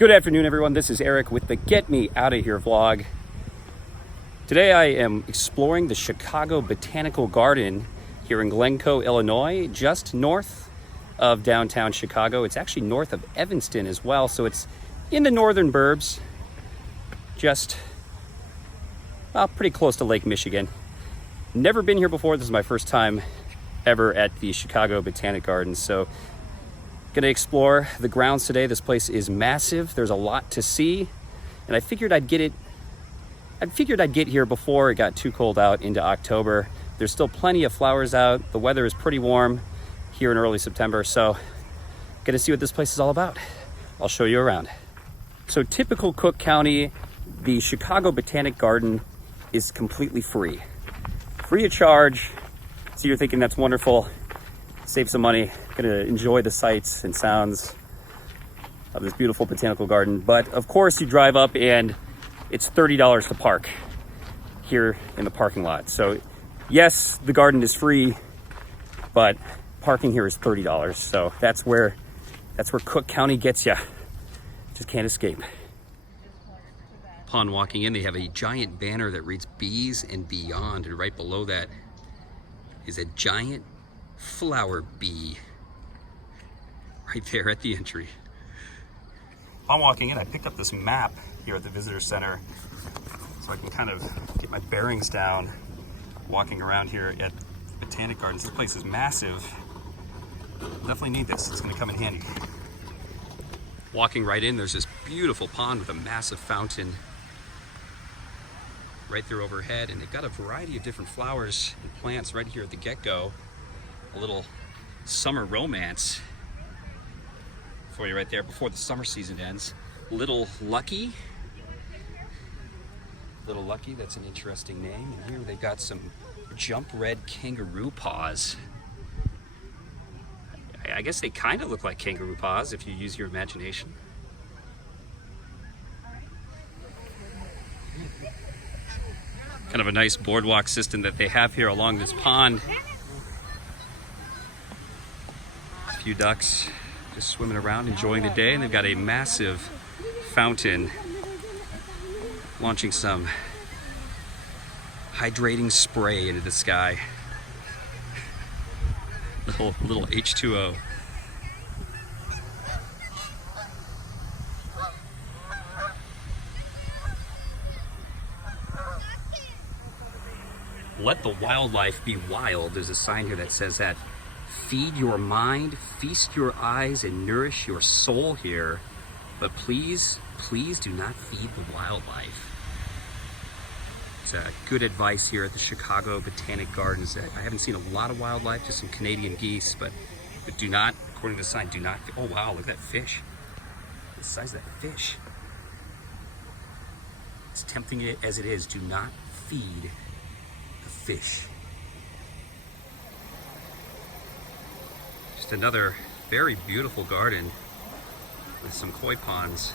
Good afternoon, everyone. This is Eric with the Get Me Out of Here vlog. Today I am exploring the Chicago Botanical Garden here in Glencoe, Illinois, just north of downtown Chicago. It's actually north of Evanston as well, so it's in the northern burbs, just pretty close to Lake Michigan. Never been here before. This is my first time ever at the Chicago Botanic Gardens, so gonna explore the grounds today. This place is massive. There's a lot to see, and I figured I'd get here before it got too cold out into October. There's still plenty of flowers out. The weather is pretty warm here in early September, so gonna see what this place is all about. I'll show you around. So typical Cook County, the Chicago Botanic Garden is completely free of charge. So you're thinking that's wonderful, save some money, gonna enjoy the sights and sounds of this beautiful botanical garden. But of course you drive up and it's $30 to park here in the parking lot. So yes, the garden is free, but parking here is $30. So that's where Cook County gets you. Just can't escape. Upon walking in, they have a giant banner that reads "Bees and Beyond," and right below that is a giant flower bee right there at the entry. Upon walking in, I picked up this map here at the visitor center so I can kind of get my bearings down walking around here at Botanic Gardens. This place is massive. Definitely need this. It's going to come in handy. Walking right in, there's this beautiful pond with a massive fountain right there overhead, and they've got a variety of different flowers and plants right here at the get-go. A little summer romance for you right there before the summer season ends. Little Lucky, that's an interesting name. And here they've got some jump red kangaroo paws. I guess they kind of look like kangaroo paws if you use your imagination. Kind of a nice boardwalk system that they have here along this pond. A few ducks just swimming around, enjoying the day, and they've got a massive fountain launching some hydrating spray into the sky. Little H2O. Let the wildlife be wild. There's a sign here that says that. Feed your mind, feast your eyes, and nourish your soul here. But please, please do not feed the wildlife. It's good advice here at the Chicago Botanic Gardens. I haven't seen a lot of wildlife, just some Canadian geese, but do not, according to the sign, do not. Oh wow, look at that fish. The size of that fish. As tempting as it is, do not feed the fish. Just another very beautiful garden with some koi ponds.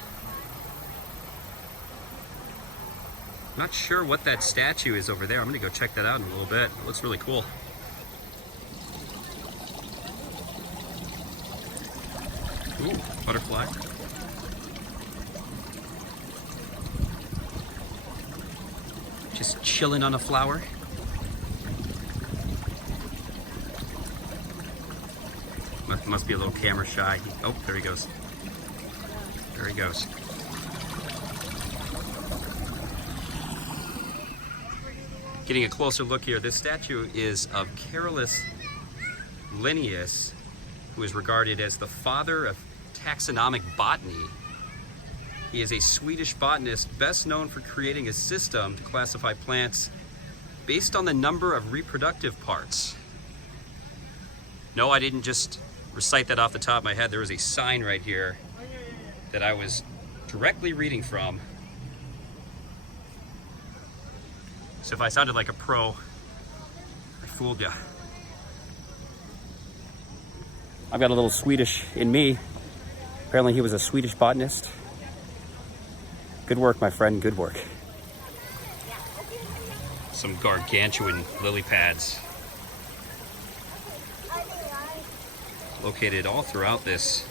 Not sure what that statue is over there. I'm gonna go check that out in a little bit. It looks really cool. Ooh, butterfly. Just chilling on a flower. Must be a little camera shy. Oh, there he goes. There he goes. Getting a closer look here, this statue is of Carolus Linnaeus, who is regarded as the father of taxonomic botany. He is a Swedish botanist best known for creating a system to classify plants based on the number of reproductive parts. No, I didn't just recite that off the top of my head. There was a sign right here that I was directly reading from. So if I sounded like a pro, I fooled you. I've got a little Swedish in me. Apparently he was a Swedish botanist. Good work, my friend, good work. Some gargantuan lily pads located all throughout this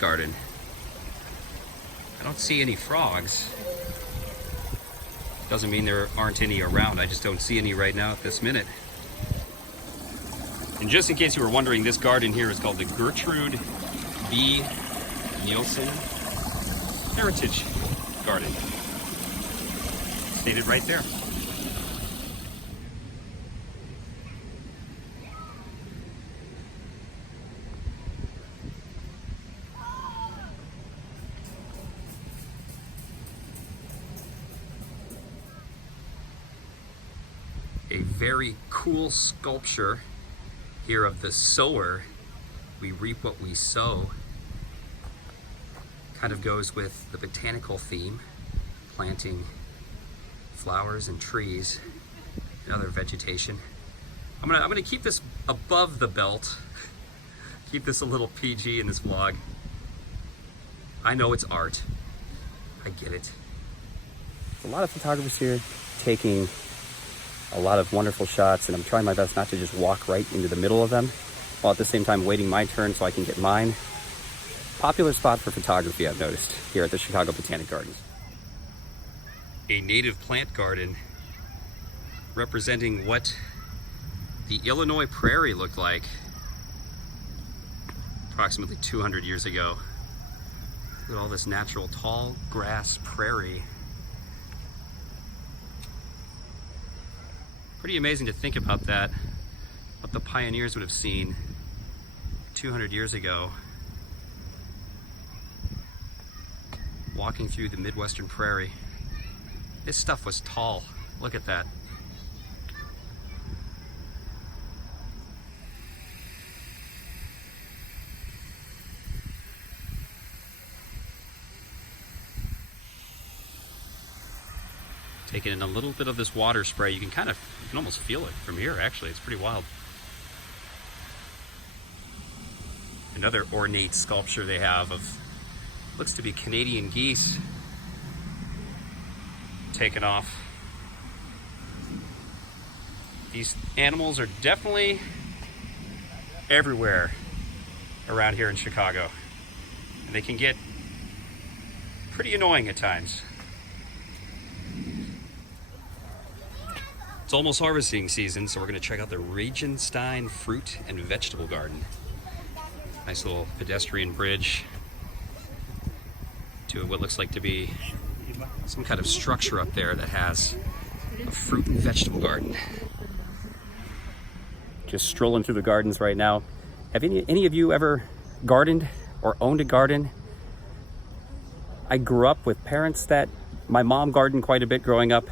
garden. I don't see any frogs. Doesn't mean there aren't any around. I just don't see any right now at this minute. And just in case you were wondering, this garden here is called the Gertrude B. Nielsen Heritage Garden. Stated right there. A very cool sculpture here of the sower. We reap what we sow. Kind of goes with the botanical theme, planting flowers and trees and other vegetation. I'm gonna keep this above the belt. Keep this a little PG in this vlog. I know it's art. I get it. A lot of photographers here taking a lot of wonderful shots, and I'm trying my best not to just walk right into the middle of them, while at the same time waiting my turn so I can get mine. Popular spot for photography, I've noticed, here at the Chicago Botanic Gardens. A native plant garden representing what the Illinois prairie looked like approximately 200 years ago. Look at all this natural tall grass prairie. Pretty amazing to think about that, what the pioneers would have seen 200 years ago, walking through the Midwestern prairie. This stuff was tall. Look at that. Taking in a little bit of this water spray, you can almost feel it from here, actually. It's pretty wild. Another ornate sculpture they have of, looks to be Canadian geese taken off. These animals are definitely everywhere around here in Chicago. And they can get pretty annoying at times. It's almost harvesting season, so we're going to check out the Regenstein Fruit and Vegetable Garden. Nice little pedestrian bridge to what looks like to be some kind of structure up there that has a fruit and vegetable garden. Just strolling through the gardens right now. Have any of you ever gardened or owned a garden? I grew up with parents that, my mom gardened quite a bit growing up.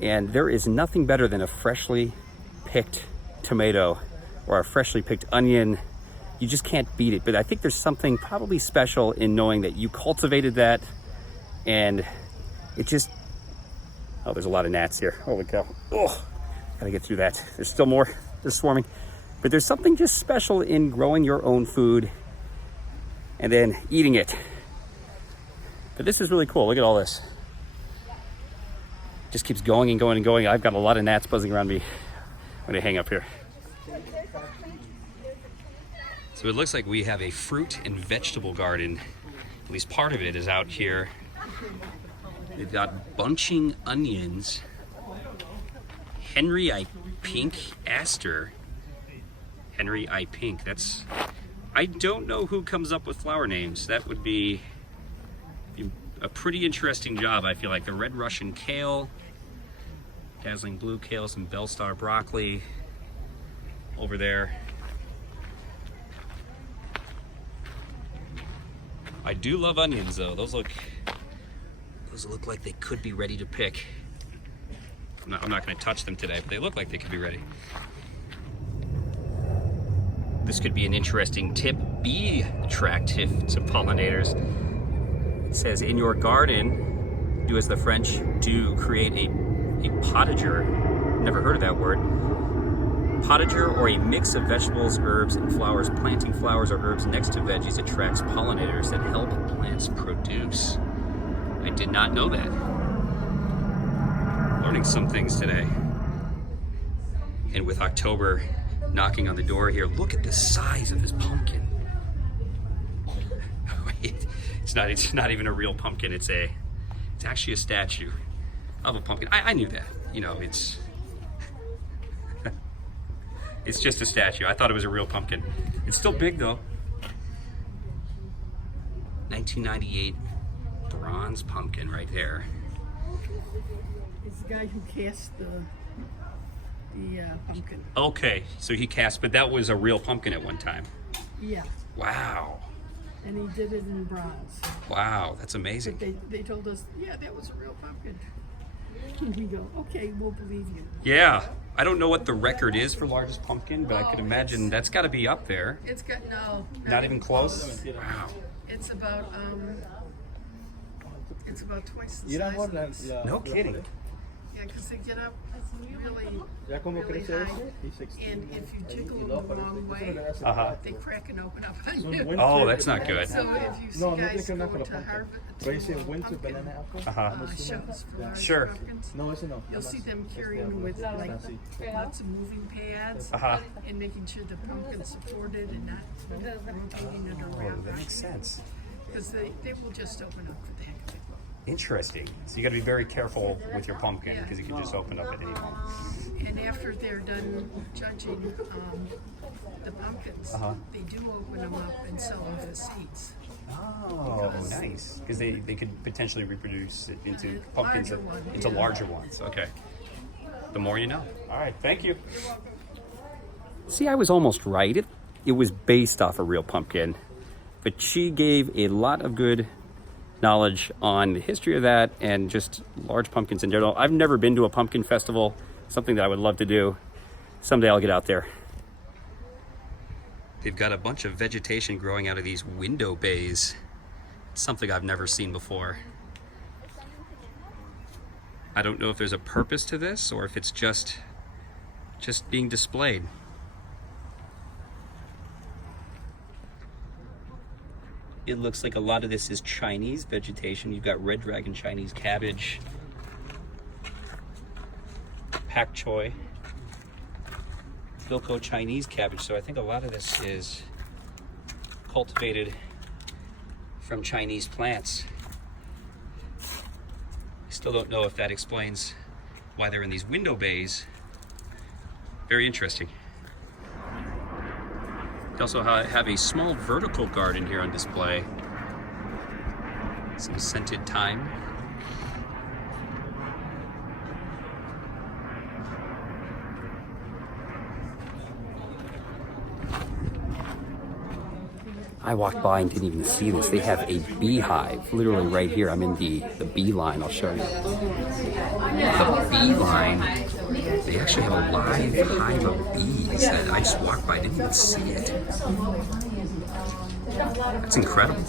And there is nothing better than a freshly picked tomato or a freshly picked onion. You just can't beat it. But I think there's something probably special in knowing that you cultivated that, and it just, oh, there's a lot of gnats here. Holy cow. Oh, gotta get through that. There's still more, they're swarming. But there's something just special in growing your own food and then eating it. But this is really cool. Look at all this. Just keeps going and going and going. I've got a lot of gnats buzzing around me when I hang up here. So it looks like we have a fruit and vegetable garden. At least part of it is out here. They've got bunching onions, Henry I. Pink aster. Henry I. Pink. I don't know who comes up with flower names. That would be a pretty interesting job, I feel like. The red Russian kale, dazzling blue kale, some bellstar broccoli over there. I do love onions though. Those look like they could be ready to pick. I'm not going to touch them today, but they look like they could be ready. This could be an interesting tip. Be attractive to pollinators. It says, in your garden, do as the French do, create a potager. Never heard of that word. Potager, or a mix of vegetables, herbs, and flowers. Planting flowers or herbs next to veggies attracts pollinators that help plants produce. I did not know that. Learning some things today. And with October knocking on the door here, look at the size of this pumpkin. It's not even a real pumpkin. It's actually a statue of a pumpkin. I knew that. You know, it's it's just a statue. I thought it was a real pumpkin. It's still big though. 1998 bronze pumpkin right there. It's the guy who cast the pumpkin. Okay, so he cast, but that was a real pumpkin at one time. Yeah. Wow. And he did it in bronze. Wow, that's amazing. But they told us, yeah, that was a real pumpkin. And we go, okay, we'll believe you. Yeah. I don't know what the record is for largest pumpkin, but I could imagine that's got to be up there. It's got, no. Not even close? Wow. It's about twice the size. No kidding. Yeah, because they get up really high, and if you jiggle them the wrong way, they crack and open up on you. Oh, that's not good. So if you see guys go to Harvard pumpkin shows for large Sure. pumpkins, you'll see them carrying with like lots of moving pads and making sure the pumpkin's supported and not rotating it around. That makes sense. Because they will just open up for the heck of it. Interesting. So you got to be very careful with your pumpkin because you can just open up at any moment. And after they're done judging the pumpkins, they do open them up and sell off the seeds. Oh, nice. Because they could potentially reproduce it into pumpkins, into larger ones. Okay. The more you know. All right. Thank you. See, I was almost right. It was based off a real pumpkin, but she gave a lot of good knowledge on the history of that and just large pumpkins in general. I've never been to a pumpkin festival, something that I would love to do. Someday I'll get out there. They've got a bunch of vegetation growing out of these window bays. It's something I've never seen before. I don't know if there's a purpose to this or if it's just being displayed. It looks like a lot of this is Chinese vegetation. You've got red dragon Chinese cabbage, pak choi, Philco Chinese cabbage. So I think a lot of this is cultivated from Chinese plants. I still don't know if that explains why they're in these window bays. Very interesting. They also have a small vertical garden here on display. Some scented thyme. I walked by and didn't even see this. They have a beehive literally right here. I'm in the bee line. I'll show you. The bee line. They actually have a live hive of bees that I just walked by. I didn't even see it. That's incredible.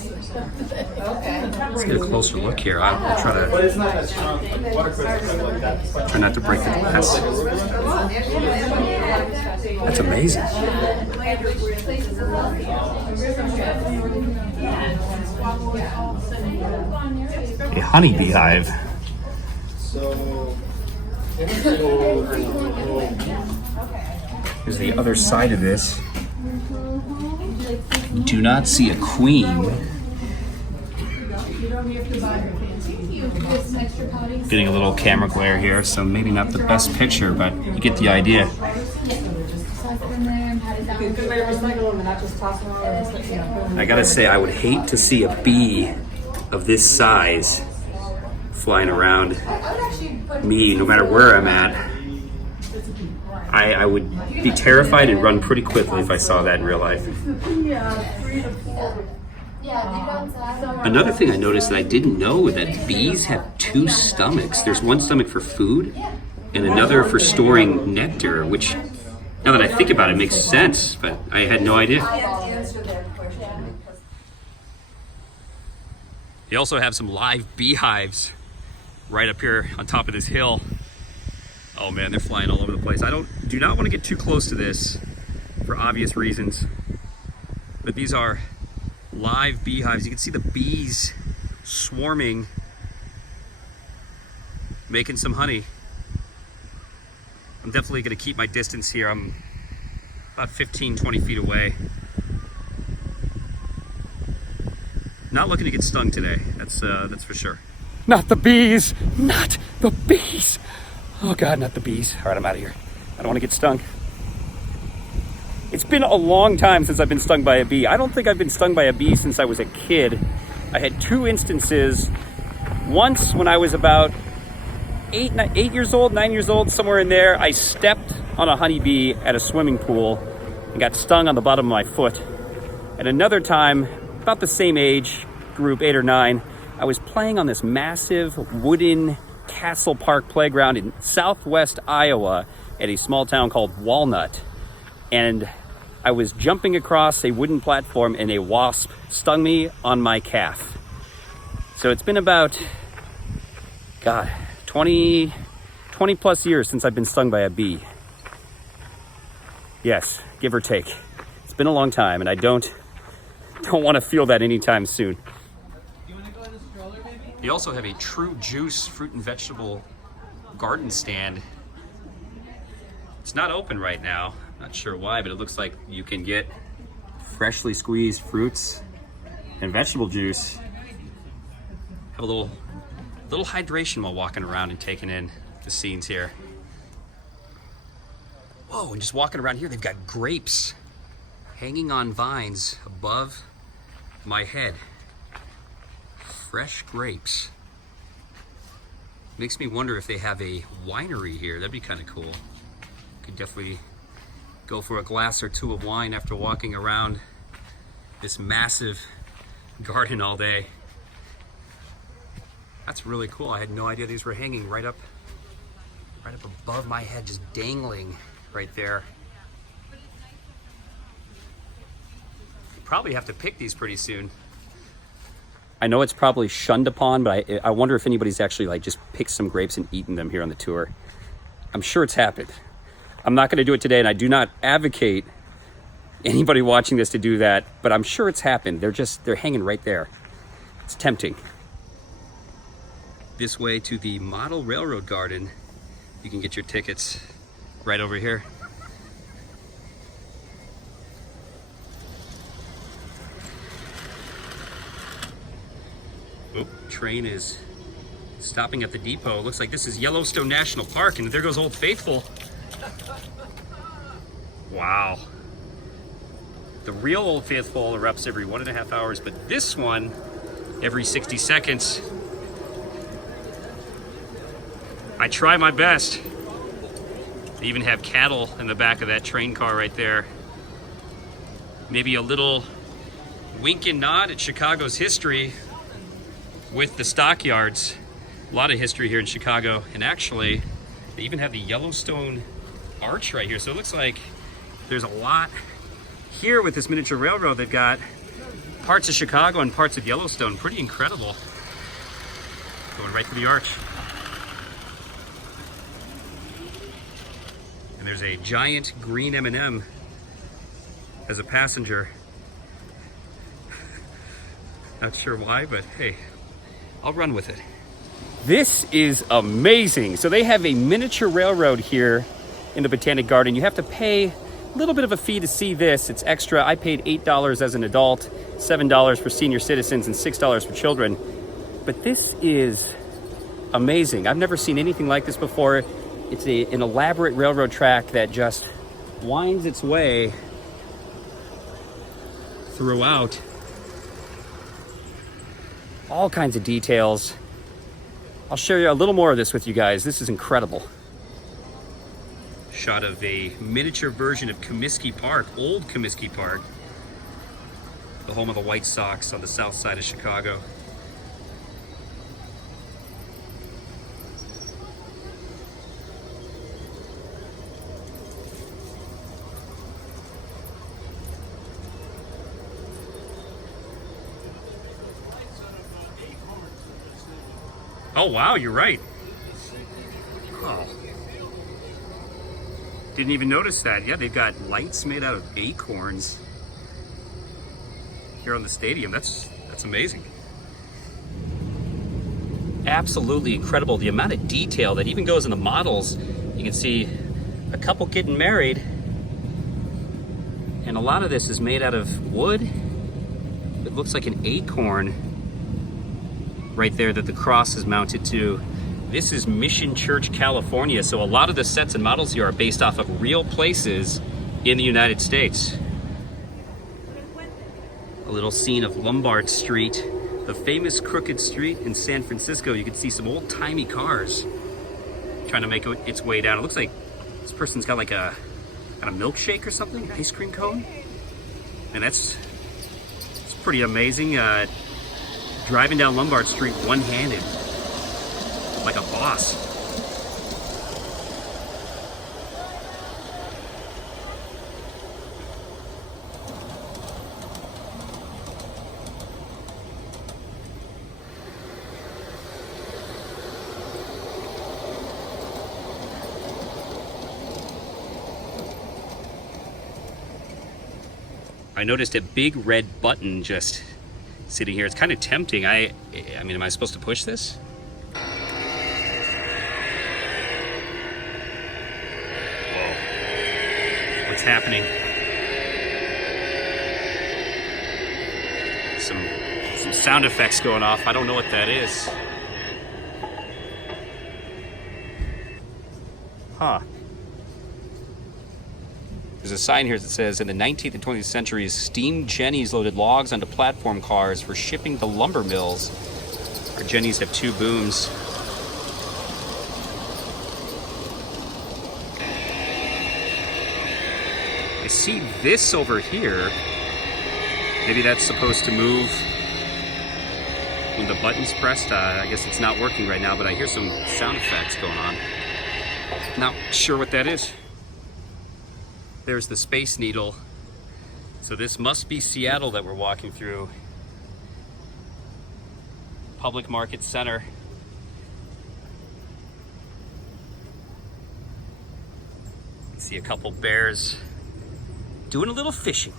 Let's get a closer look here. I'll try not to break the glass. That's amazing. A honey beehive. Here's the other side of this. Do not see a queen. Getting a little camera glare here, so maybe not the best picture, but you get the idea. I gotta say, I would hate to see a bee of this size flying around me, no matter where I'm at. I would be terrified and run pretty quickly if I saw that in real life. Another thing I noticed that I didn't know was that bees have two stomachs. There's one stomach for food and another for storing nectar, which, now that I think about it, makes sense, but I had no idea. They also have some live beehives right up here on top of this hill. Oh man, they're flying all over the place. Do not want to get too close to this for obvious reasons. But these are live beehives. You can see the bees swarming, making some honey. I'm definitely going to keep my distance here. I'm about 15, 20 feet away. Not looking to get stung today. That's for sure. Not the bees! Not the bees! Oh God, not the bees. All right, I'm out of here. I don't want to get stung. It's been a long time since I've been stung by a bee. I don't think I've been stung by a bee since I was a kid. I had 2 instances. Once when I was about 9 years old, somewhere in there, I stepped on a honeybee at a swimming pool and got stung on the bottom of my foot. And another time, about the same age group, 8 or 9, I was playing on this massive wooden Castle Park playground in southwest Iowa at a small town called Walnut. And I was jumping across a wooden platform and a wasp stung me on my calf. So it's been about, God, 20 plus years since I've been stung by a bee. Yes, give or take. It's been a long time, and I don't want to feel that anytime soon. You also have a True Juice fruit and vegetable garden stand. It's not open right now. Not sure why, but it looks like you can get freshly squeezed fruits and vegetable juice. Have a little hydration while walking around and taking in the scenes here. Whoa, and just walking around here, they've got grapes hanging on vines above my head. Fresh grapes. Makes me wonder if they have a winery here. That'd be kind of cool. Could definitely go for a glass or 2 of wine after walking around this massive garden all day. That's really cool. I had no idea these were hanging right up above my head, just dangling right there. Probably have to pick these pretty soon. I know it's probably shunned upon, but I wonder if anybody's actually like just picked some grapes and eaten them here on the tour. I'm sure it's happened. I'm not going to do it today, and I do not advocate anybody watching this to do that, but I'm sure it's happened. They're hanging right there. It's tempting. This way to the Model Railroad Garden. You can get your tickets right over here. Oh, train is stopping at the depot. Looks like this is Yellowstone National Park, and there goes Old Faithful. Wow. The real Old Faithful erupts every 1.5 hours, but this one every 60 seconds. I try my best. They even have cattle in the back of that train car right there. Maybe a little wink and nod at Chicago's history with the stockyards. A lot of history here in Chicago. And actually, they even have the Yellowstone Arch right here. So it looks like there's a lot here with this miniature railroad. They've got parts of Chicago and parts of Yellowstone. Pretty incredible. Going right through the arch. And there's a giant green M&M as a passenger. Not sure why, but hey, I'll run with it. This is amazing. So they have a miniature railroad here in the Botanic Garden. You have to pay a little bit of a fee to see this. It's extra. I paid $8 as an adult, $7 for senior citizens, and $6 for children. But this is amazing. I've never seen anything like this before. It's an elaborate railroad track that just winds its way throughout. All kinds of details. I'll share you a little more of this with you guys. This is incredible. Shot of a miniature version of Comiskey Park, old Comiskey Park, the home of the White Sox on the south side of Chicago. Oh wow, you're right. Oh. Didn't even notice that. Yeah, they've got lights made out of acorns here on the stadium. That's amazing. Absolutely incredible. The amount of detail that even goes in the models. You can see a couple getting married, and a lot of this is made out of wood with it looks like an acorn right there that the cross is mounted to. This is Mission Church, California, so a lot of the sets and models here are based off of real places in the United States. A little scene of Lombard Street, the famous crooked street in San Francisco. You can see some old-timey cars trying to make its way down. It looks like this person's got like a milkshake or something, an ice cream cone. And it's pretty amazing. Driving down Lombard Street one-handed, like a boss. I noticed a big red button just sitting here. It's kind of tempting. I mean, am I supposed to push this? Whoa. What's happening? Some sound effects going off. I don't know what that is. Huh. There's a sign here that says, in the 19th and 20th centuries, steam jennies loaded logs onto platform cars for shipping to lumber mills. Our jennies have two booms. I see this over here. Maybe that's supposed to move when the button's pressed. I guess it's not working right now, but I hear some sound effects going on. Not sure what that is. There's the Space Needle. So this must be Seattle that we're walking through. Public Market Center. See a couple bears doing a little fishing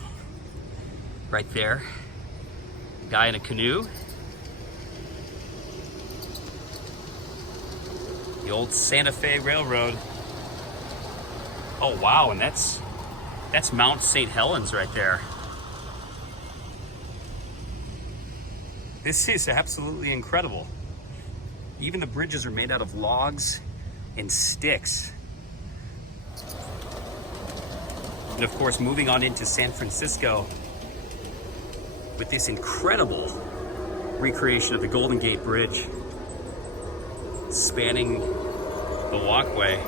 right there. Guy in a canoe. The old Santa Fe Railroad. Oh wow, and that's Mount St. Helens right there. This is absolutely incredible. Even the bridges are made out of logs and sticks. And of course, moving on into San Francisco with this incredible recreation of the Golden Gate Bridge spanning the walkway.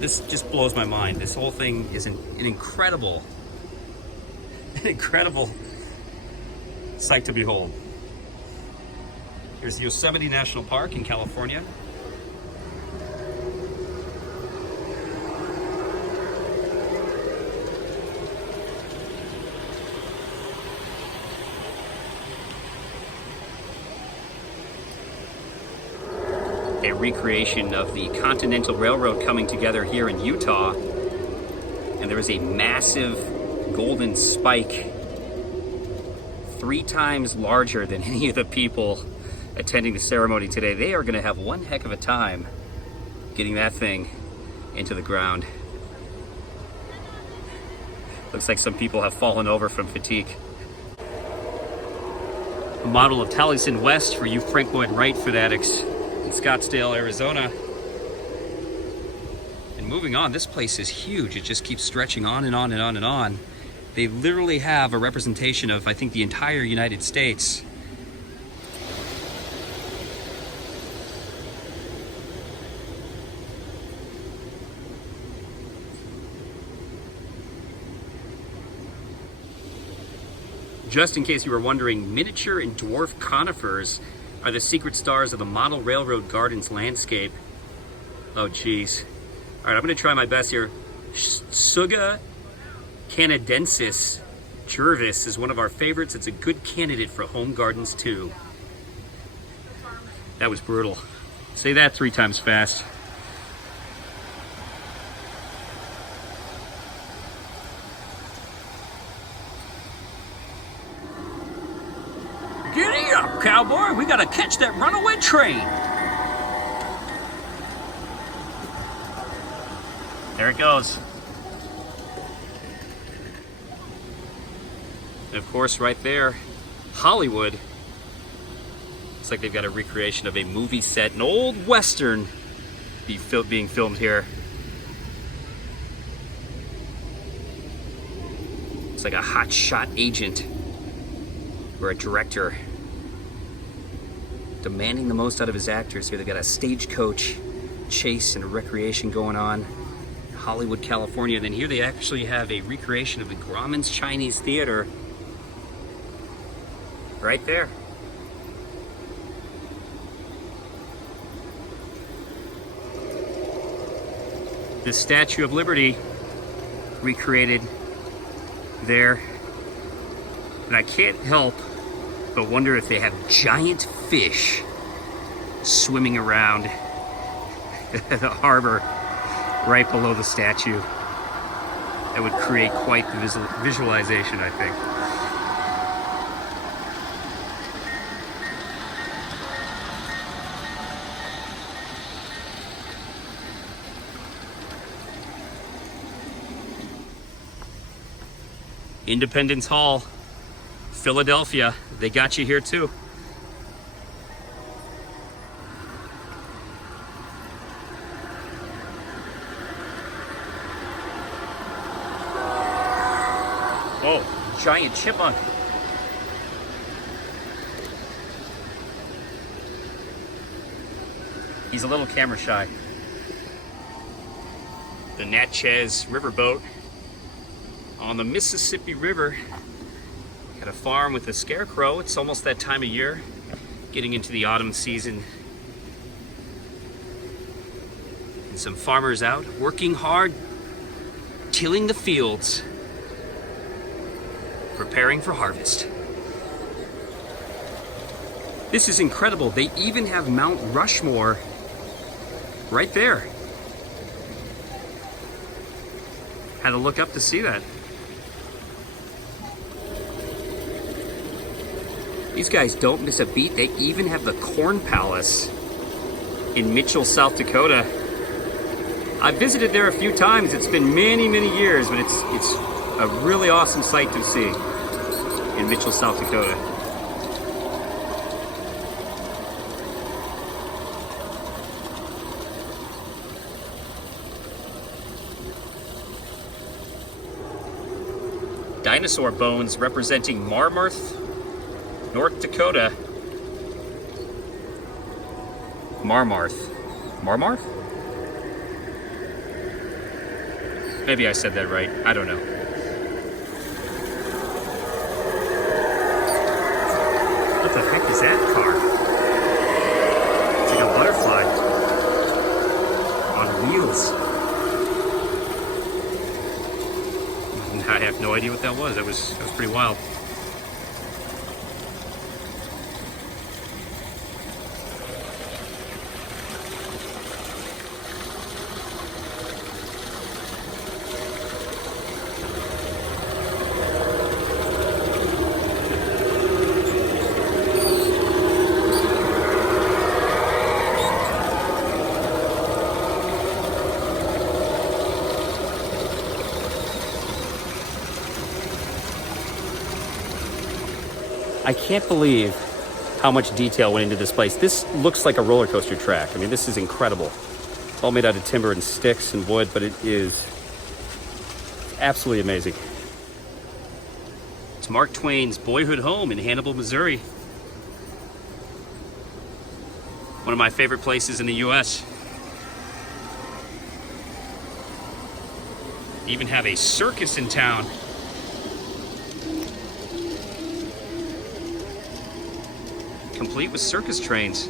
This just blows my mind. This whole thing is an incredible sight to behold. Here's Yosemite National Park in California. A recreation of the Continental Railroad coming together here in Utah. And there is a massive golden spike 3 times larger than any of the people attending the ceremony today. They are going to have one heck of a time getting that thing into the ground. Looks like some people have fallen over from fatigue. A model of Taliesin West for you Frank Lloyd Wright fanatics in Scottsdale, Arizona. And moving on, this place is huge. It just keeps stretching on and on and on and on. They literally have a representation of, I think, the entire United States. Just in case you were wondering, miniature and dwarf conifers are the secret stars of the Model Railroad Gardens landscape. Oh geez. All right, I'm gonna try my best here. Tsuga canadensis Jervis is one of our favorites. It's a good candidate for home gardens too. That was brutal. Say that 3 times fast. Giddy up, cowboy. We gotta catch that runaway train. There it goes. And of course, right there, Hollywood. Looks like they've got a recreation of a movie set, an old Western being filmed here. It's like a hotshot agent or a director demanding the most out of his actors here. They've got a stagecoach chase and a recreation going on in Hollywood, California. And then here they actually have a recreation of the Grauman's Chinese Theater right there. The Statue of Liberty recreated there. And I can't help but wonder if they have giant fish swimming around the harbor right below the statue. That would create quite the visualization, I think. Independence Hall, Philadelphia. They got you here too. Oh, giant chipmunk. He's a little camera shy. The Natchez riverboat on the Mississippi River. Got a farm with a scarecrow. It's almost that time of year, getting into the autumn season. And some farmers out working hard, tilling the fields, preparing for harvest. This is incredible. They even have Mount Rushmore right there. Had to look up to see that. These guys don't miss a beat. They even have the Corn Palace in Mitchell, South Dakota. I've visited there a few times. It's been many, many years, but it's a really awesome sight to see in Mitchell, South Dakota. Dinosaur bones representing Marmarth, North Dakota. Marmarth. Marmarth? Maybe I said that right. I don't know. What the heck is that car? It's like a butterfly on wheels. I have no idea what that was. That was pretty wild. I can't believe how much detail went into this place. This looks like a roller coaster track. I mean, this is incredible. It's all made out of timber and sticks and wood, but it is absolutely amazing. It's Mark Twain's boyhood home in Hannibal, Missouri. One of my favorite places in the US. Even have a circus in town. Complete with circus trains.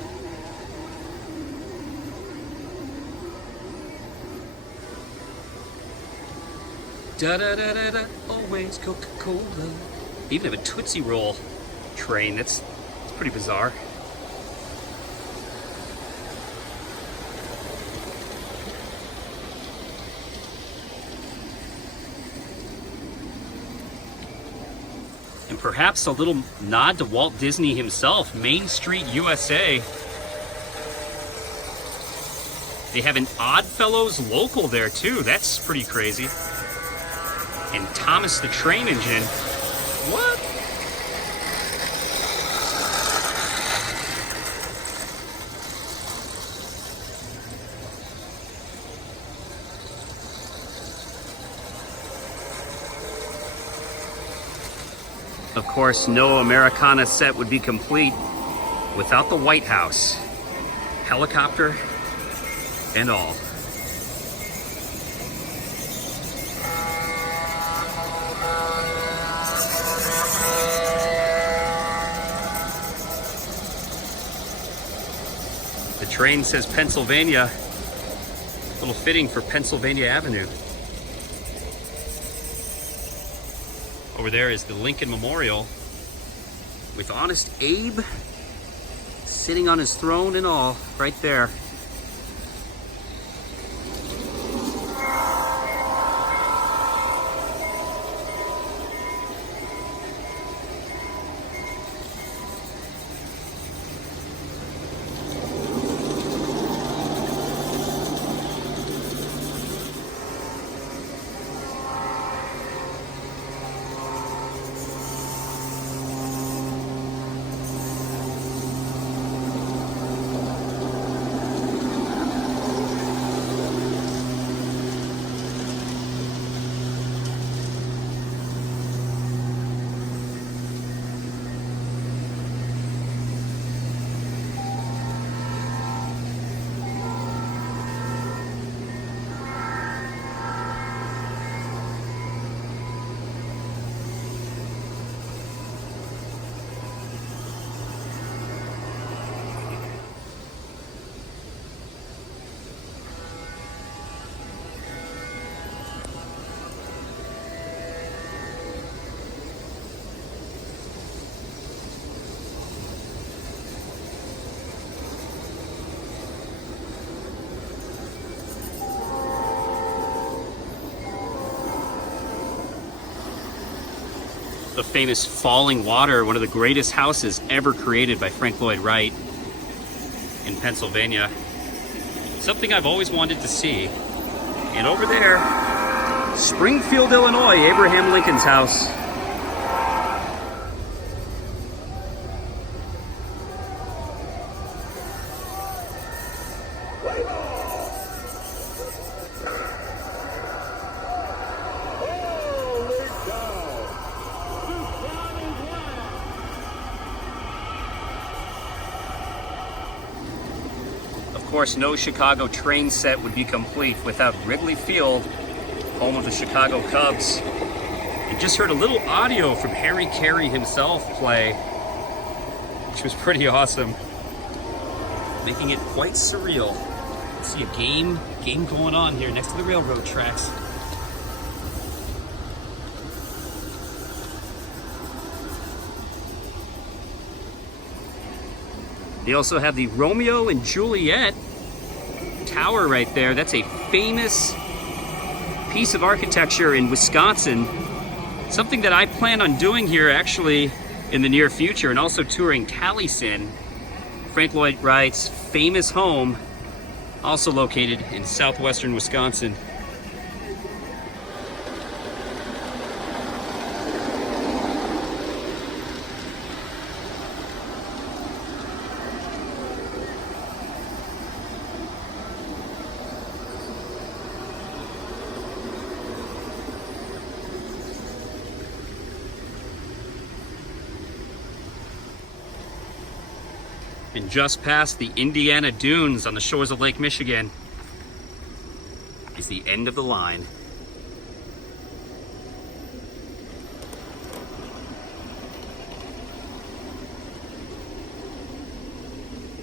Da da da da da, always Coca-Cola. Even have a Tootsie Roll train. That's pretty bizarre. And perhaps a little nod to Walt Disney himself, Main Street, USA. They have an Oddfellows local there too. That's pretty crazy. And Thomas the Train Engine. What? Of course, no Americana set would be complete without the White House, helicopter and all. The train says Pennsylvania, a little fitting for Pennsylvania Avenue. Over there is the Lincoln Memorial with Honest Abe sitting on his throne and all, right there. The famous Falling Water, one of the greatest houses ever created by Frank Lloyd Wright in Pennsylvania. Something I've always wanted to see. And over there, Springfield, Illinois, Abraham Lincoln's house. Of course, no Chicago train set would be complete without Wrigley Field, home of the Chicago Cubs. You just heard a little audio from Harry Carey himself play, which was pretty awesome, making it quite surreal. See a game going on here next to the railroad tracks. They also have the Romeo and Juliet tower right there. That's a famous piece of architecture in Wisconsin. Something that I plan on doing here actually in the near future, and also touring Taliesin, Frank Lloyd Wright's famous home, also located in southwestern Wisconsin. And just past the Indiana Dunes on the shores of Lake Michigan is the end of the line.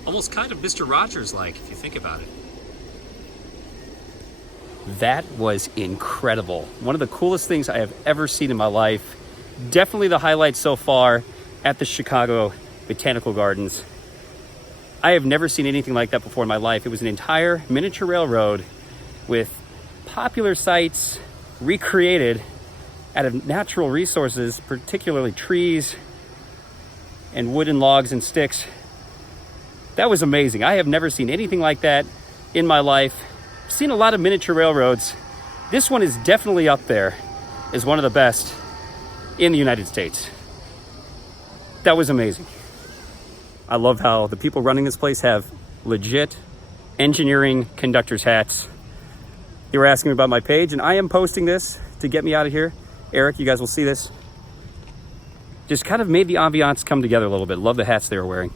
Almost kind of Mr. Rogers-like, if you think about it. That was incredible. One of the coolest things I have ever seen in my life. Definitely the highlight so far at the Chicago Botanical Gardens. I have never seen anything like that before in my life. It was an entire miniature railroad with popular sites recreated out of natural resources, particularly trees and wooden logs and sticks. That was amazing. I have never seen anything like that in my life. I've seen a lot of miniature railroads. This one is definitely up there as one of the best in the United States. That was amazing. I love how the people running this place have legit engineering conductor's hats. They were asking me about my page, and I am posting this to get me out of here. Eric, you guys will see this. just kind of made the ambiance come together a little bit. Love the hats they were wearing.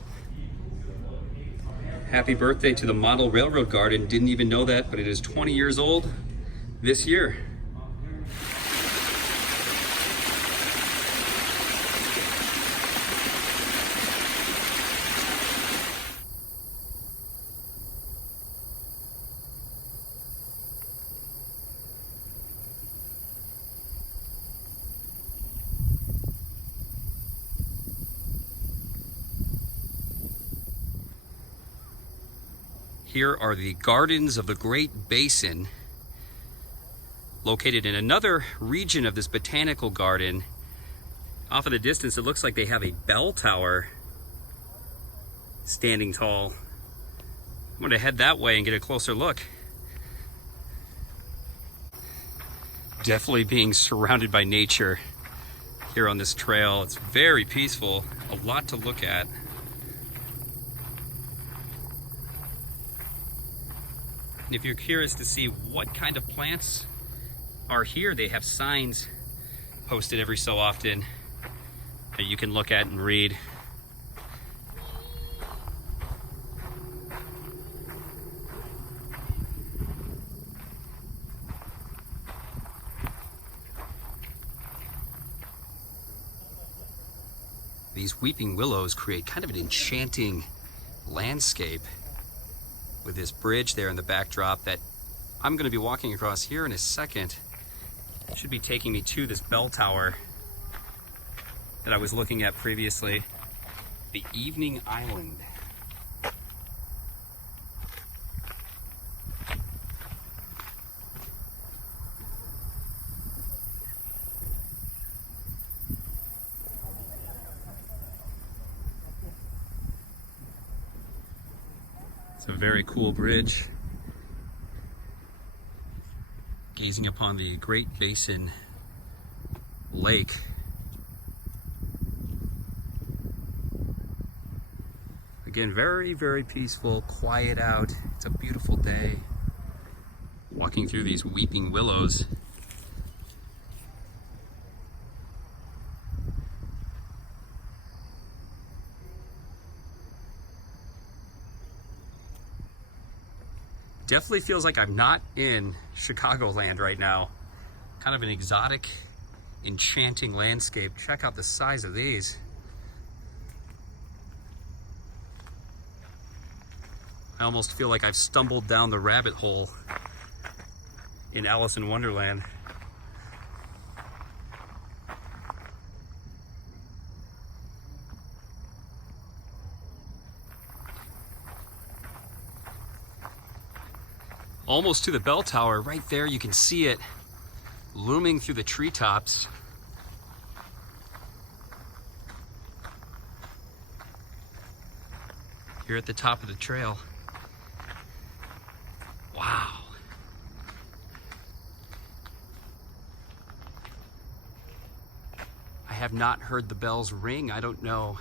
Happy birthday to the model railroad garden. Didn't even know that, but it is 20 years old this year. Here are the gardens of the Great Basin, located in another region of this botanical garden. Off in the distance, it looks like they have a bell tower standing tall. I'm going to head that way and get a closer look. Definitely being surrounded by nature here on this trail. It's very peaceful, a lot to look at. And if you're curious to see what kind of plants are here, they have signs posted every so often that you can look at and read. These weeping willows create kind of an enchanting landscape with this bridge there in the backdrop that I'm going to be walking across here in a second. It should be taking me to this bell tower that I was looking at previously, the Evening Island. It's a very cool bridge, gazing upon the Great Basin Lake. Again, very, very peaceful, quiet out. It's a beautiful day. Walking through these weeping willows. Definitely feels like I'm not in Chicagoland right now. Kind of an exotic, enchanting landscape. Check out the size of these. I almost feel like I've stumbled down the rabbit hole in Alice in Wonderland. Almost to the bell tower, right there you can see it looming through the treetops. Here at the top of the trail. Wow. I have not heard the bells ring. I don't know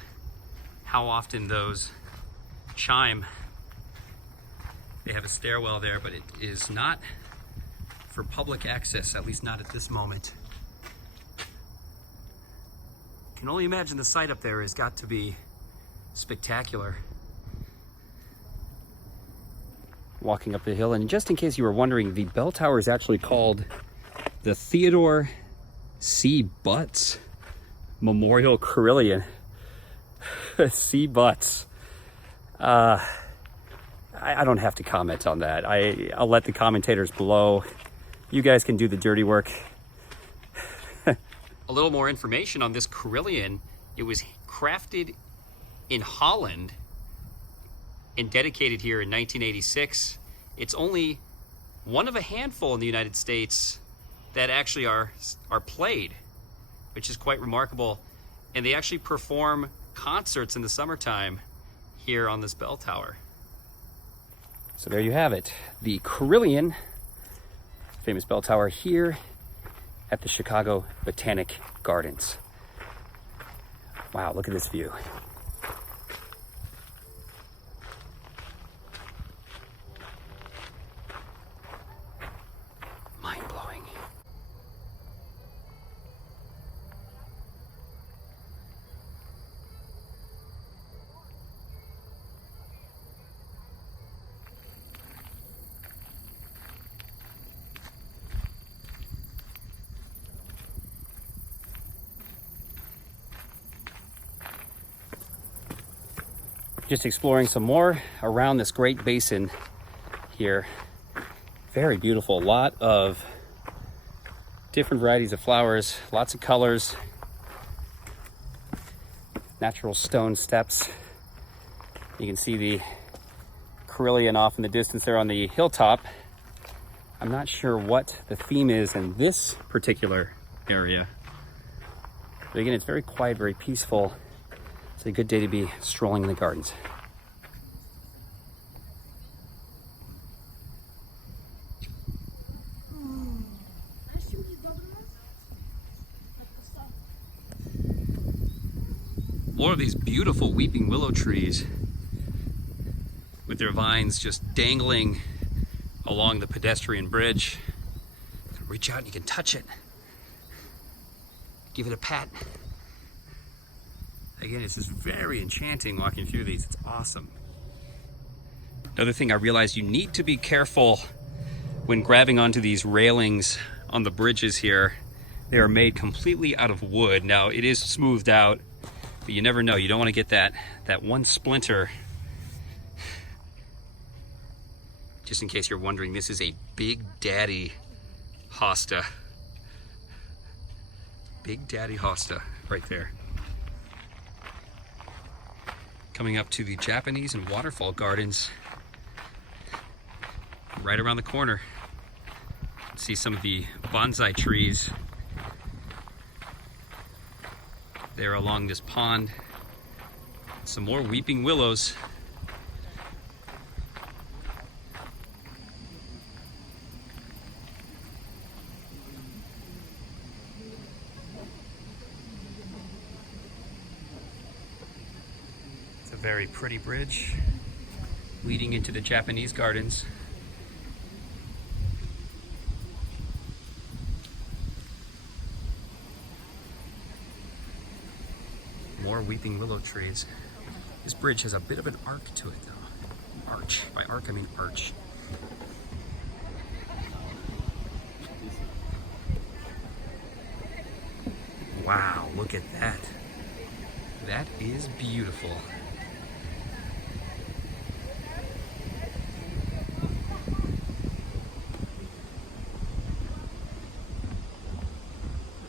how often those chime. They have a stairwell there, but it is not for public access, at least not at this moment. Can only imagine the sight up there has got to be spectacular. Walking up the hill, and just in case you were wondering, the bell tower is actually called the Theodore C. Butts Memorial Carillon. C. Butts. I don't have to comment on that. I'll let the commentators below. You guys can do the dirty work. A little more information on this carillon. It was crafted in Holland and dedicated here in 1986. It's only one of a handful in the United States that actually are played, which is quite remarkable. And they actually perform concerts in the summertime here on this bell tower. So there you have it, the carillon, famous bell tower here at the Chicago Botanic Gardens. Wow, look at this view. Mind-blowing. Just exploring some more around this great basin here. Very beautiful. A lot of different varieties of flowers, lots of colors, natural stone steps. You can see the carillon off in the distance there on the hilltop. I'm not sure what the theme is in this particular area. But again, it's very quiet, very peaceful. It's a good day to be strolling in the gardens. More of these beautiful weeping willow trees with their vines just dangling along the pedestrian bridge. Reach out and you can touch it. Give it a pat. Again, it's just very enchanting walking through these. It's awesome. Another thing I realized, you need to be careful when grabbing onto these railings on the bridges here. They are made completely out of wood. Now, it is smoothed out, but you never know. You don't want to get that one splinter. Just in case you're wondering, this is a Big Daddy hosta. Big Daddy hosta right there. Coming up to the Japanese and waterfall gardens right around the corner. See some of the bonsai trees there along this pond. Some more weeping willows. It's a very pretty bridge leading into the Japanese gardens. More weeping willow trees. This bridge has a bit of an arc to it though. Arch. By arc I mean arch. Wow, look at that. That is beautiful.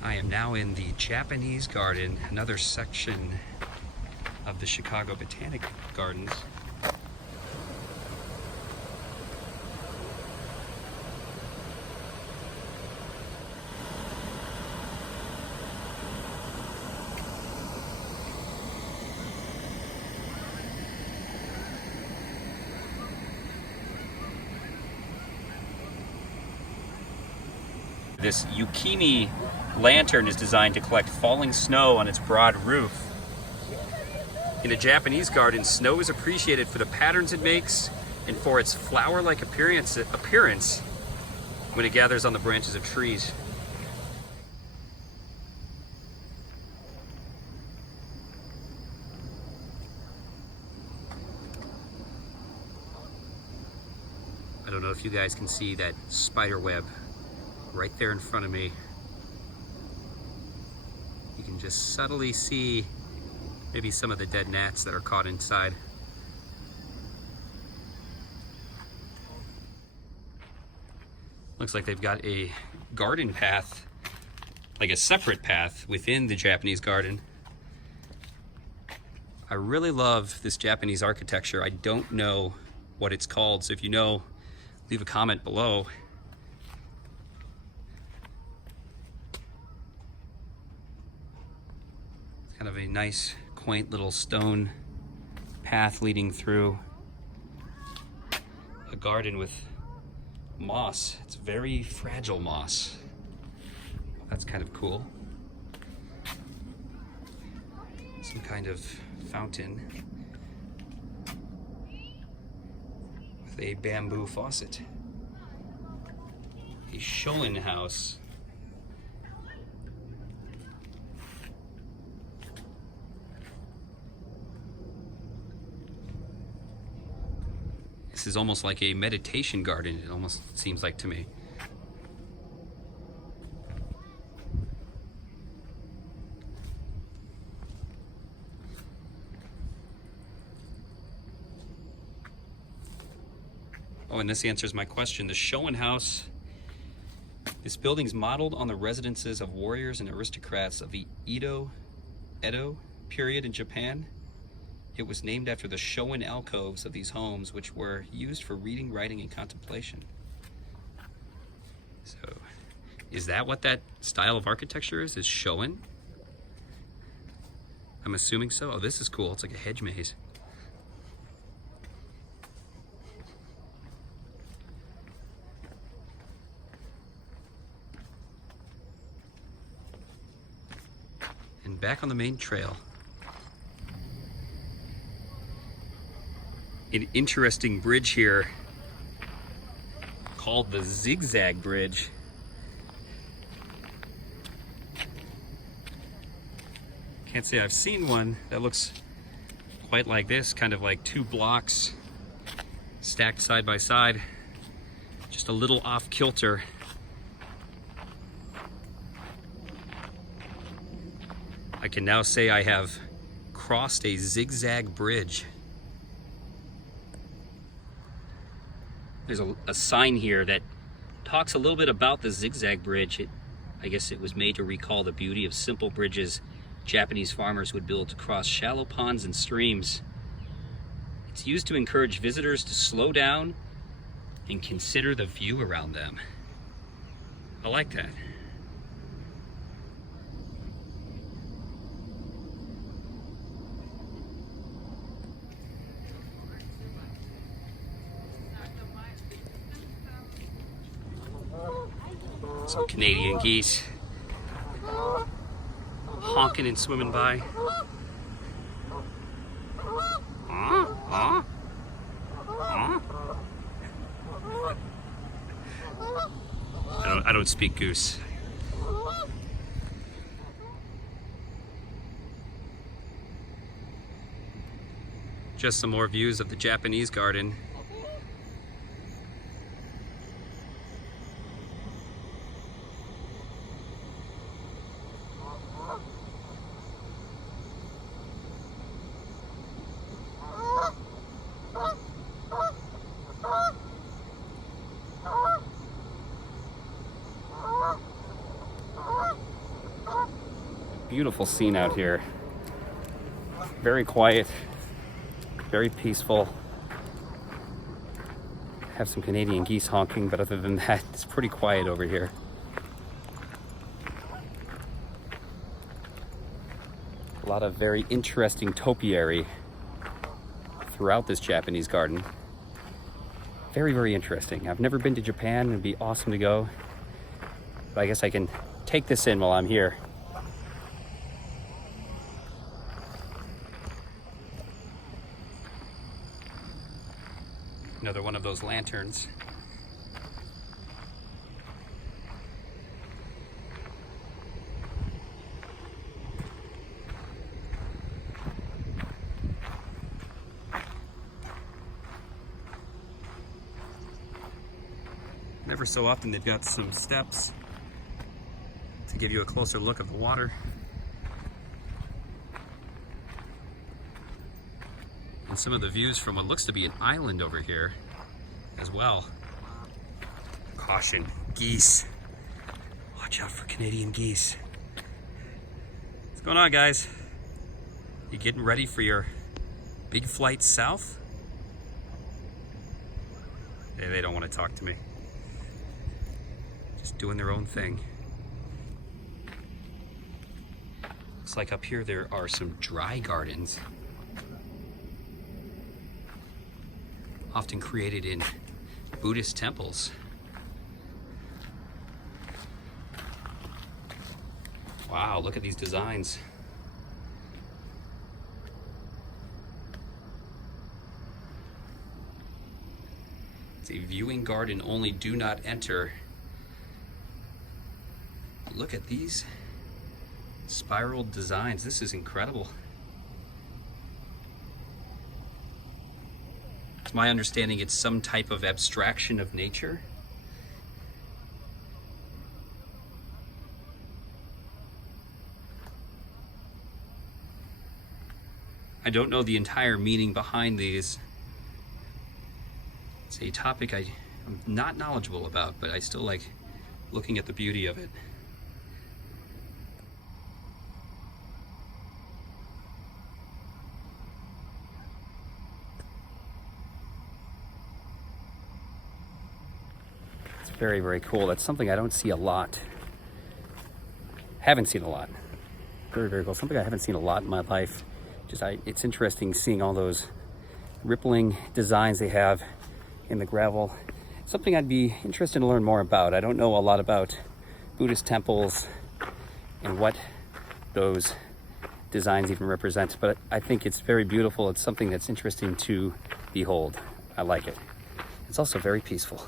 I am now in the Japanese garden, another section of the Chicago Botanic Gardens. This Yukimi lantern is designed to collect falling snow on its broad roof. In a Japanese garden, snow is appreciated for the patterns it makes and for its flower-like appearance when it gathers on the branches of trees. I don't know if you guys can see that spider web right there in front of me. You can just subtly see maybe some of the dead gnats that are caught inside. Looks like they've got a garden path, like a separate path within the Japanese garden. I really love this Japanese architecture. I don't know what it's called, so if you know, leave a comment below. Kind of a nice, quaint little stone path leading through a garden with moss. It's very fragile moss. That's kind of cool. Some kind of fountain with a bamboo faucet. A Shoin house. This is almost like a meditation garden, it almost seems like to me. Oh, and this answers my question. The Shoin House, this building's modeled on the residences of warriors and aristocrats of the Edo period in Japan. It was named after the Shoin alcoves of these homes, which were used for reading, writing, and contemplation. So, is that what that style of architecture is Shoin? I'm assuming so. Oh, this is cool. It's like a hedge maze. And back on the main trail. An interesting bridge here called the Zigzag Bridge. Can't say I've seen one that looks quite like this, kind of like two blocks stacked side by side, just a little off kilter. I can now say I have crossed a zigzag bridge. There's a sign here that talks a little bit about the zigzag bridge. I guess it was made to recall the beauty of simple bridges Japanese farmers would build to cross shallow ponds and streams. It's used to encourage visitors to slow down and consider the view around them. I like that. Some Canadian geese honking and swimming by. I don't speak goose. Just some more views of the Japanese garden. Beautiful scene out here. Very quiet, very peaceful. Have some Canadian geese honking, but other than that, it's pretty quiet over here. A lot of very interesting topiary throughout this Japanese garden. Very, very interesting. I've never been to Japan. It'd be awesome to go. But I guess I can take this in while I'm here. Another one of those lanterns. Ever so often they've got some steps to give you a closer look of the water. And some of the views from what looks to be an island over here as well. Caution, geese. Watch out for Canadian geese. What's going on, guys? You getting ready for your big flight south? They don't want to talk to me. Just doing their own thing. Looks like up here there are some dry gardens. Often created in Buddhist temples. Wow, look at these designs. It's a viewing garden only, do not enter. Look at these spiral designs. This is incredible. It's my understanding it's some type of abstraction of nature. I don't know the entire meaning behind these. It's a topic I'm not knowledgeable about, but I still like looking at the beauty of it. It's very, very cool. That's something I don't see a lot. Haven't seen a lot. Very, very cool. Something I haven't seen a lot in my life. It's interesting seeing all those rippling designs they have in the gravel. Something I'd be interested to learn more about. I don't know a lot about Buddhist temples and what those designs even represent, but I think it's very beautiful. It's something that's interesting to behold. I like it. It's also very peaceful.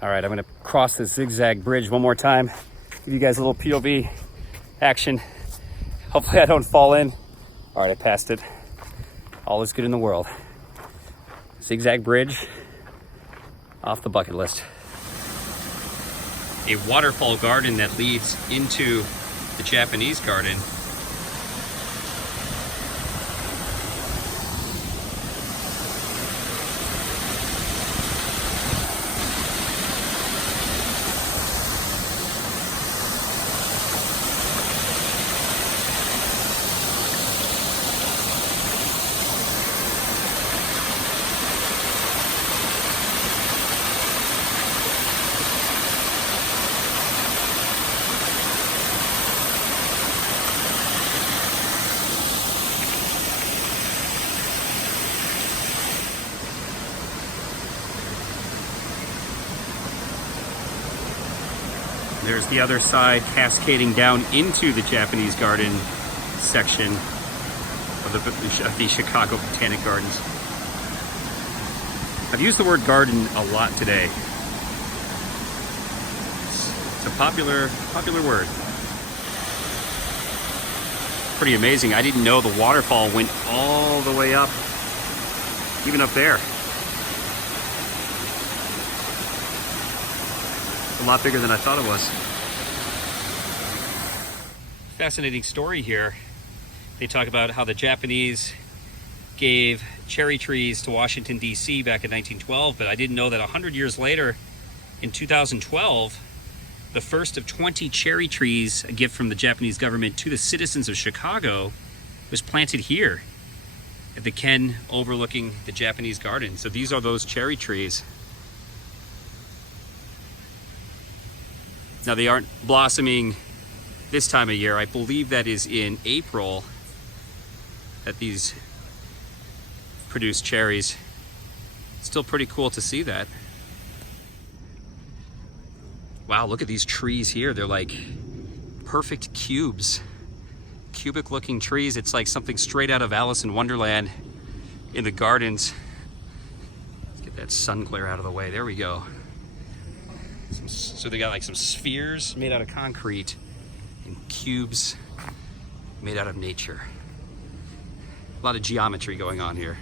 All right, I'm gonna cross this zigzag bridge one more time. Give you guys a little POV action. Hopefully I don't fall in. All right, I passed it. All is good in the world. Zigzag bridge off the bucket list. A waterfall garden that leads into the Japanese garden. There's the other side cascading down into the Japanese garden section of the Chicago Botanic Gardens. I've used the word garden a lot today. It's a popular word. Pretty amazing. I didn't know the waterfall went all the way up, even up there. A lot bigger than I thought it was. Fascinating story here. They talk about how the Japanese gave cherry trees to Washington, D.C. back in 1912, but I didn't know that 100 years later, in 2012, the first of 20 cherry trees, a gift from the Japanese government to the citizens of Chicago, was planted here at the Ken overlooking the Japanese garden. So these are those cherry trees. Now they aren't blossoming this time of year. I believe that is in April that these produce cherries. Still pretty cool to see that. Wow, look at these trees here. They're like perfect cubes. Cubic looking trees. It's like something straight out of Alice in Wonderland in the gardens. Let's get that sun glare out of the way. There we go. So they got like some spheres made out of concrete and cubes made out of nature. A lot of geometry going on here.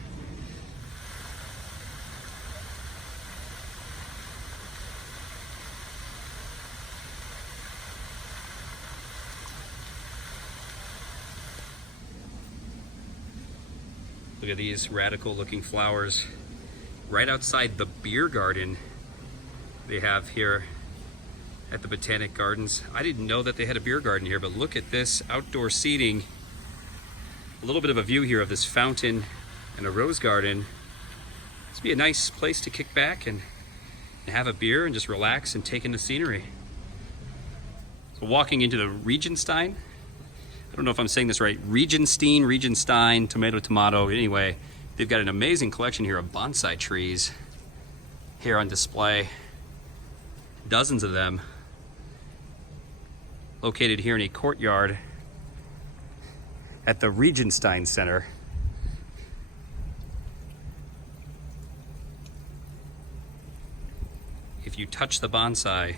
Look at these radical looking flowers right outside the beer garden they have here at the Botanic Gardens. I didn't know that they had a beer garden here, but look at this outdoor seating. A little bit of a view here of this fountain and a rose garden. This would be a nice place to kick back and have a beer and just relax and take in the scenery. So walking into the Regenstein, I don't know if I'm saying this right, Regenstein, tomato. Anyway, they've got an amazing collection here of bonsai trees here on display. Dozens of them located here in a courtyard at the Regenstein Center. If you touch the bonsai,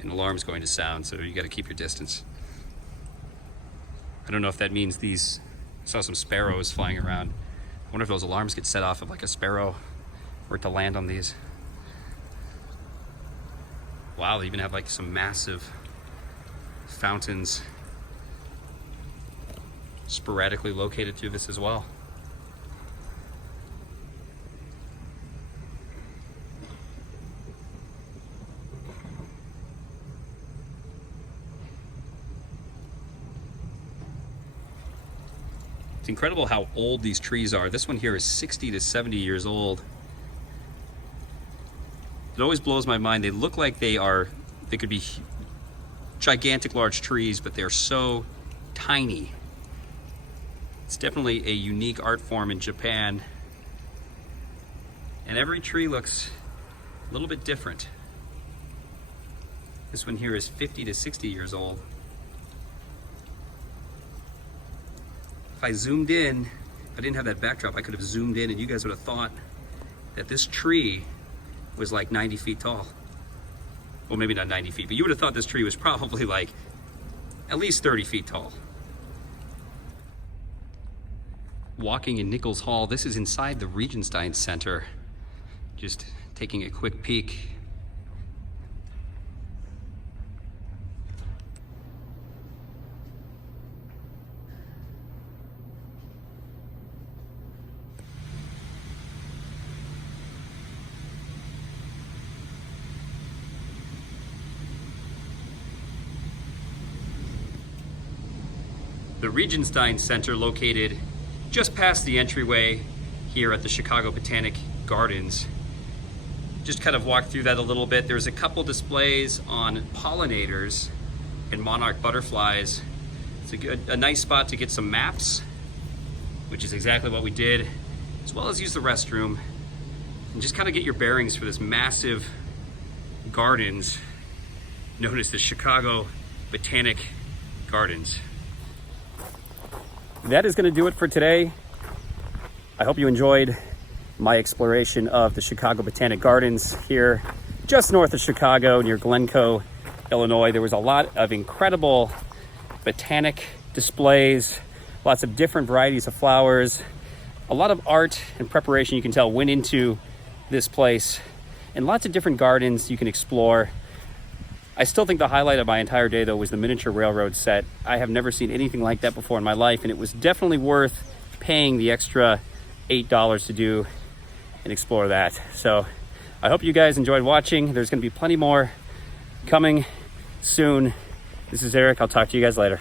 an alarm's going to sound, so you got to keep your distance. I don't know if that means these, I saw some sparrows flying around. I wonder if those alarms get set off if like a sparrow were to land on these. Wow, they even have like some massive fountains sporadically located through this as well. It's incredible how old these trees are. This one here is 60 to 70 years old. It always blows my mind. They look like they could be gigantic large trees, but they're so tiny. It's definitely a unique art form in Japan. And every tree looks a little bit different. This one here is 50 to 60 years old. If I zoomed in, if I didn't have that backdrop, I could have zoomed in and you guys would have thought that this tree was like 90 feet tall. Well, maybe not 90 feet, but you would have thought this tree was probably like at least 30 feet tall. Walking in Nichols Hall, this is inside the Regenstein Center. Just taking a quick peek. The Regenstein Center, located just past the entryway here at the Chicago Botanic Gardens. Just kind of walked through that a little bit. There's a couple displays on pollinators and monarch butterflies. It's a nice spot to get some maps, which is exactly what we did, as well as use the restroom and just kind of get your bearings for this massive gardens known as the Chicago Botanic Gardens. That is going to do it for today. I hope you enjoyed my exploration of the Chicago Botanic Gardens here just north of Chicago near Glencoe, Illinois. There was a lot of incredible botanic displays, lots of different varieties of flowers, a lot of art and preparation you can tell went into this place, and lots of different gardens you can explore. I still think the highlight of my entire day, though, was the miniature railroad set. I have never seen anything like that before in my life, and it was definitely worth paying the extra $8 to do and explore that. So I hope you guys enjoyed watching. There's going to be plenty more coming soon. This is Eric. I'll talk to you guys later.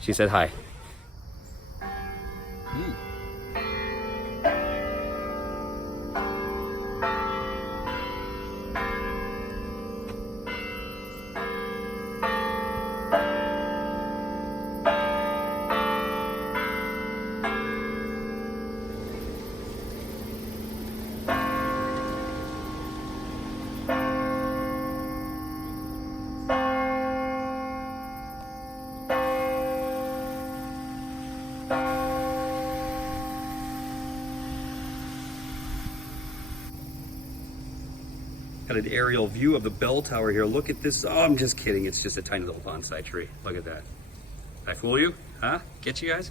She said hi. Got an aerial view of the bell tower here. Look at this. Oh, I'm just kidding. It's just a tiny little bonsai tree. Look at that. Did I fool you? Huh? Get you guys?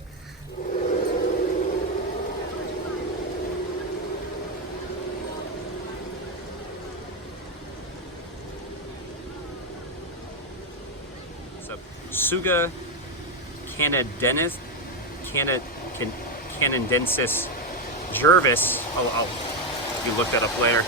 It's a Tsuga canadensis jervis. You look that up later.